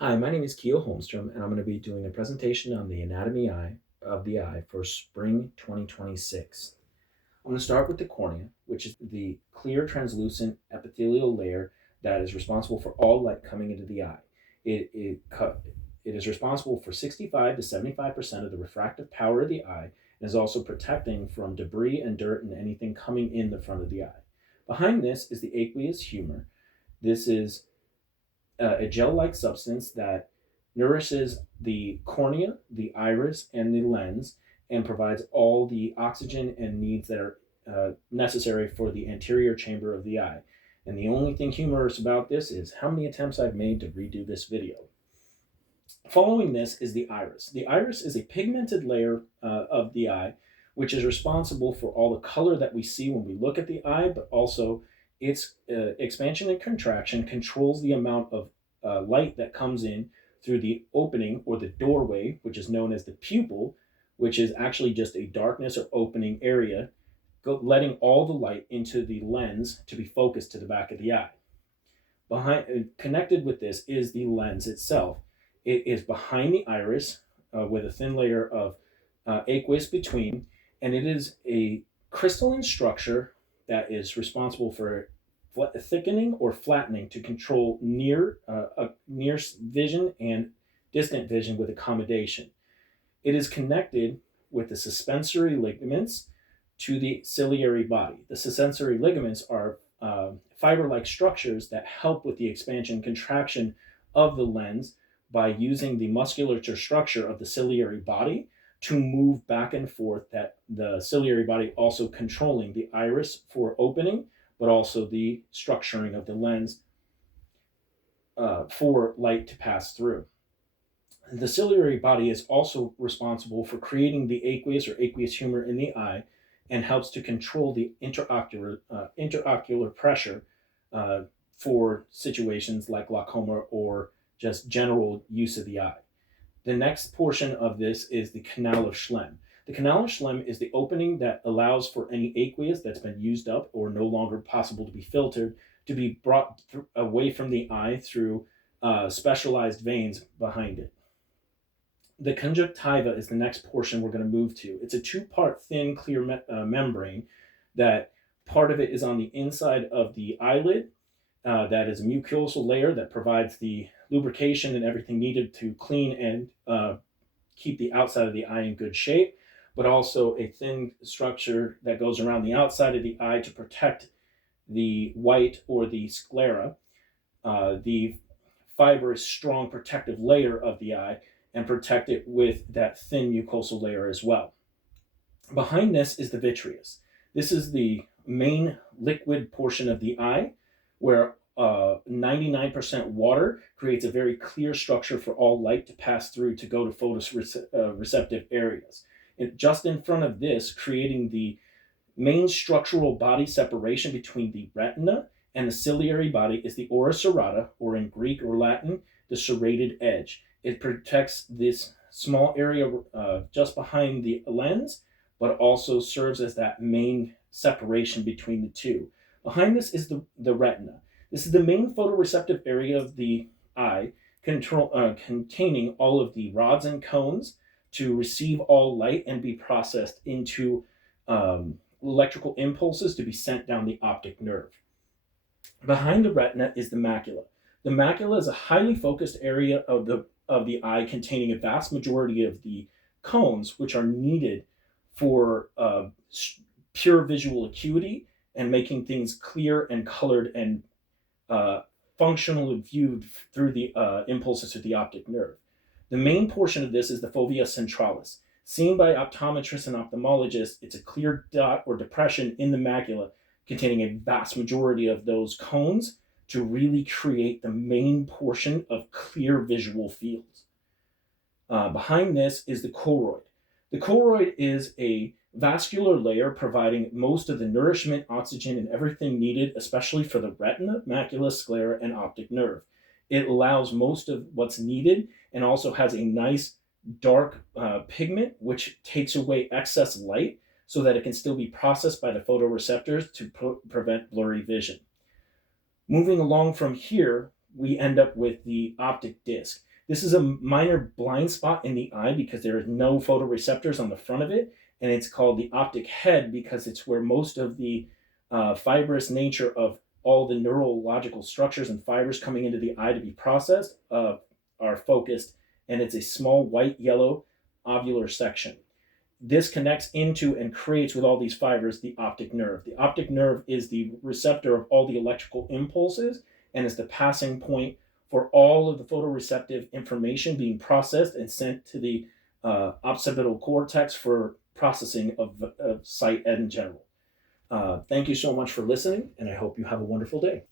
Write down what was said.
Hi, my name is Keo Holmstrom, and I'm going to be doing a presentation on the anatomy of the eye for spring 2026. I'm going to start with the cornea, which is the clear, translucent epithelial layer that is responsible for all light coming into the eye. It is responsible for 65 to 75% of the refractive power of the eye and is also protecting from debris and dirt and anything coming in the front of the eye. Behind this is the aqueous humor. This is a gel-like substance that nourishes the cornea, the iris, and the lens, and provides all the oxygen and needs that are necessary for the anterior chamber of the eye. And the only thing humorous about this is how many attempts I've made to redo this video. Following this is the iris. The iris is a pigmented layer of the eye, which is responsible for all the color that we see when we look at the eye, but also its expansion and contraction controls the amount of light that comes in through the opening or the doorway, which is known as the pupil, which is actually just a darkness or opening area, letting all the light into the lens to be focused to the back of the eye. Connected with this is the lens itself. It is behind the iris with a thin layer of aqueous between, and it is a crystalline structure that is responsible for thickening or flattening to control near vision and distant vision with accommodation. It is connected with the suspensory ligaments to the ciliary body. The suspensory ligaments are fiber-like structures that help with the expansion and contraction of the lens by using the musculature structure of the ciliary body to move back and forth, that the ciliary body also controlling the iris for opening, but also the structuring of the lens for light to pass through. The ciliary body is also responsible for creating the aqueous or aqueous humor in the eye and helps to control the interocular pressure for situations like glaucoma or just general use of the eye. The next portion of this is the canal of Schlemm. The canal of Schlemm is the opening that allows for any aqueous that's been used up or no longer possible to be filtered to be brought away from the eye through specialized veins behind it. The conjunctiva is the next portion we're going to move to. It's a two-part thin, clear membrane that part of it is on the inside of the eyelid. That is a mucosal layer that provides the lubrication and everything needed to clean and keep the outside of the eye in good shape, but also a thin structure that goes around the outside of the eye to protect the white or the sclera, the fibrous, strong protective layer of the eye, and protect it with that thin mucosal layer as well. Behind this is the vitreous. This is the main liquid portion of the eye where 99% water creates a very clear structure for all light to pass through to go to photoreceptive areas. And just in front of this, creating the main structural body separation between the retina and the ciliary body, is the ora serrata, or in Greek or Latin, the serrated edge. It protects this small area just behind the lens, but also serves as that main separation between the two. Behind this is the retina. This is the main photoreceptive area of the eye, containing all of the rods and cones to receive all light and be processed into electrical impulses to be sent down the optic nerve. Behind the retina is the macula. The macula is a highly focused area of the eye containing a vast majority of the cones, which are needed for pure visual acuity and making things clear and colored and functionally viewed through the impulses of the optic nerve. The main portion of this is the fovea centralis. Seen by optometrists and ophthalmologists, it's a clear dot or depression in the macula containing a vast majority of those cones to really create the main portion of clear visual fields. Behind this is the choroid. The choroid is a vascular layer providing most of the nourishment, oxygen, and everything needed, especially for the retina, macula, sclera, and optic nerve. It allows most of what's needed and also has a nice dark pigment which takes away excess light so that it can still be processed by the photoreceptors to prevent blurry vision. Moving along from here, we end up with the optic disc. This is a minor blind spot in the eye because there are no photoreceptors on the front of it, and it's called the optic head because it's where most of the fibrous nature of all the neurological structures and fibers coming into the eye to be processed are focused, and it's a small white yellow ovular section. This connects into and creates with all these fibers the optic nerve. The optic nerve is the receptor of all the electrical impulses and is the passing point for all of the photoreceptive information being processed and sent to the occipital cortex for processing of sight in general. Thank you so much for listening, and I hope you have a wonderful day.